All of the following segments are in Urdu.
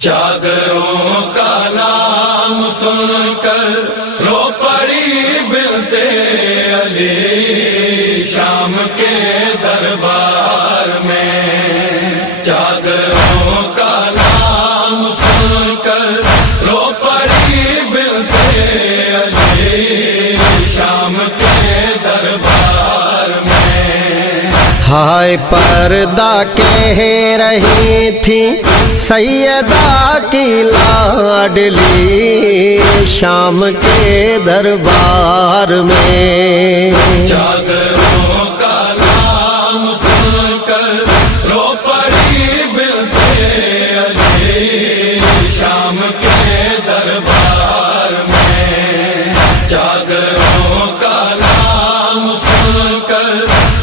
چادروں کا نام سن کر رو پڑی بنتے علی شام کے دربار میں، چادروں کا نام سن کر رو پڑی بنتے علی شام کے دربار میں۔ ہائے پردہ کہہ رہی تھی سیدہ کی لاڈلی شام کے دربار میں، چادروں کا نام سن کر رو پڑی بنتے علی شام کے دربار میں، چادروں کا نام سن کر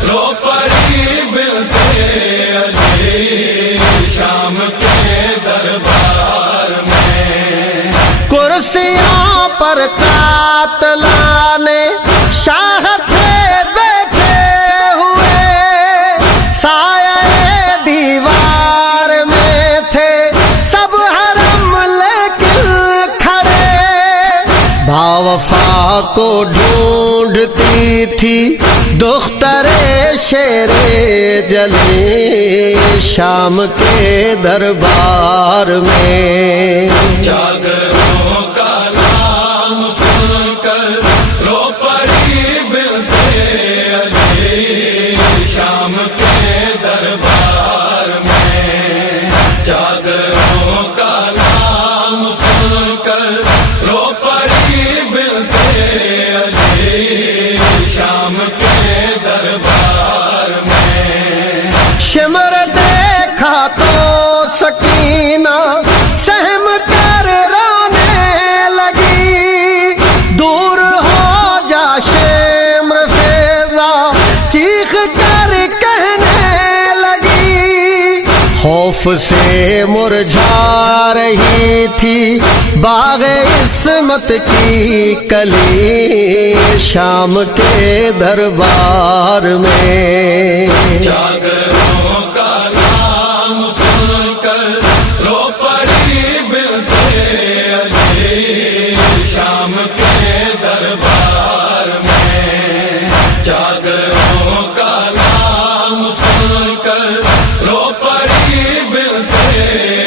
رو پڑی بنتے علی شام کے دربار میں۔ کرسیوں پر قاتلان شاہ تھے بیٹھے ہوئے، سایہ دیوار میں تھے سب حرم لیکن کھڑے، باوفا کو ڈھونڈتی تھی دختر شیر جلی شام کے دربار میں، چادروں کا نام سن کر رو پڑی بنتے علی شام کے دربار میں، چادروں کا نام سن کر رو پڑی بنتے علی شام کے دربار میں۔ شمر دیکھا تو سکینہ سہم کر رونے لگی، دور ہو جا شمر فیضا چیخ کر کہنے لگی، خوف سے مرجھا رہی تھی باغ عصمت کی کلی شام کے دربار میں، چادروں کا نام سن کر رو پڑی بنتے علی شام کے دربار میں، چادروں کا نام سن کر رو پڑی بنتے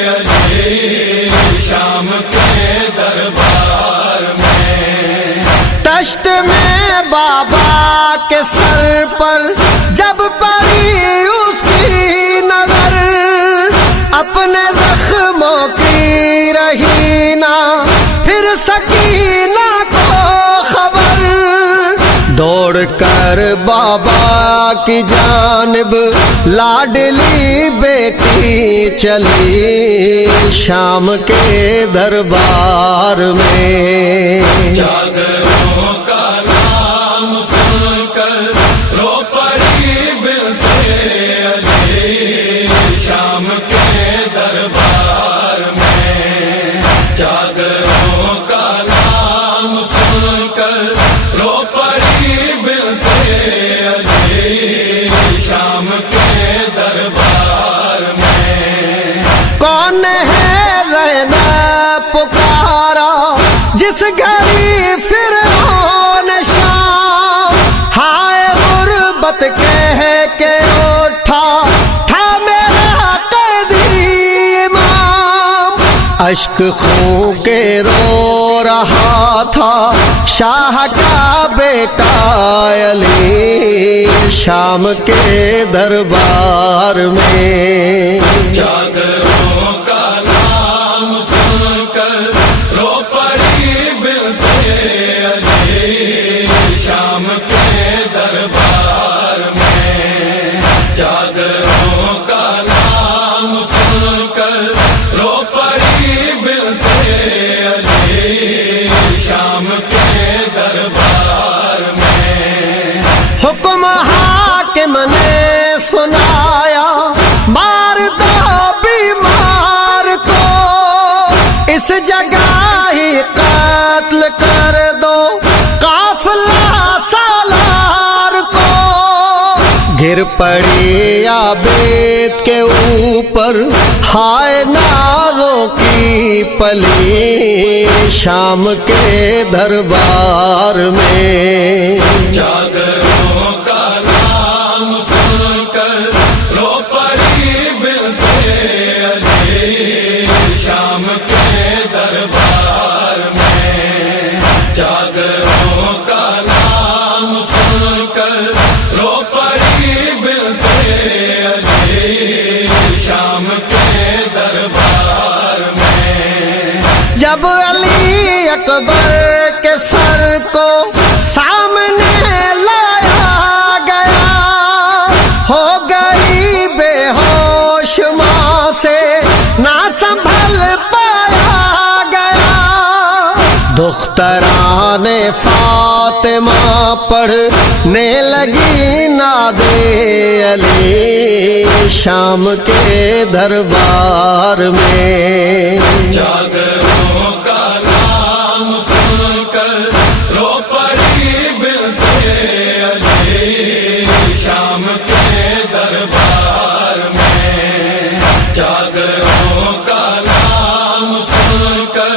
علی شام کے دربار میں۔ تشت میں بابا کے سر پر جب پڑی اس کی نظر، اپنے زخموں کی رہی نہ پھر سکینہ کو خبر، دوڑ کر بابا کی جانب لاڈلی بیٹی چلی شام کے دربار میں، چادروں کا نام سن کر رو پڑی بنتے علی شام کے دربار میں، چادروں کا نام سن کر رو پڑی بنتے علی شام کے دربار میں۔ کون ہے رہنا پکارا جس گھڑی فرعون شام، ہائے غربت کہہ کے اٹھا تھا میرا قیدی امام، اشک خون کے رو رہا تھا شاہ کا بیٹا علی شام کے دربار میں، چادروں کا نام سن کر رو پڑی بنتے علی شام کے دربار میں، چادروں کا نام سن کر رو پڑی بنتے علی شام کے دربار میں۔ حکم حاکم نے سنایا مار دو بیمار کو، اس جگہ ہی قتل کر دو قافلہ سالار کو، گر پڑی عابد کے اوپر ہائے نازوں کی پلی شام کے دربار میں، چادروں کا نام سن کر رو پڑی بنتے علی شام کے دربار میں، چادروں کا نام سن کر رو پڑی بنتے علی شام کے دربار میں۔ جب علی اکبر کے سر کو سامنے لایا گیا، ہو گئی بے ہوش ماں سے نہ سنبھل پایا گیا، دختران فاطمہ پڑھنے لگی ناد علی شام کے دربار میں، چادروں کا نام سن کر رو پڑی بنتے علی شام کے دربار میں، چادروں کا نام سن کر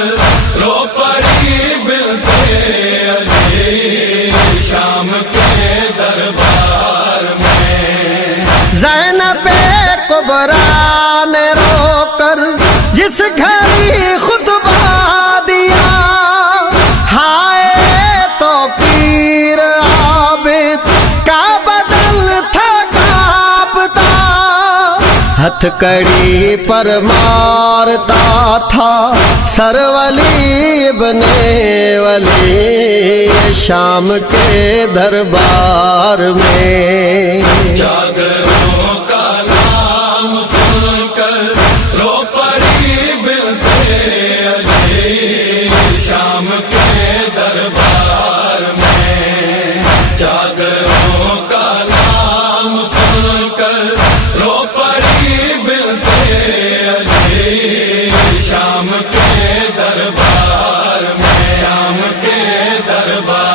رو پڑی بنتے علی شام کے دربار میں۔ زینب کبریٰ نے رو کر جس گھڑی خطبہ دیا، ہائے تو پیر عابد کا بدل تھا کانپتا، ہتھ کڑی پر مارتا تھا سر ولی ابن ولی شام کے دربار میں، چادروں کا نام سن کر رو پڑی بنتے علی شام کے دربار میں، چادروں کا نام سن کر رو پڑی بنتے علی شام کے دربار میں، شام کے دربار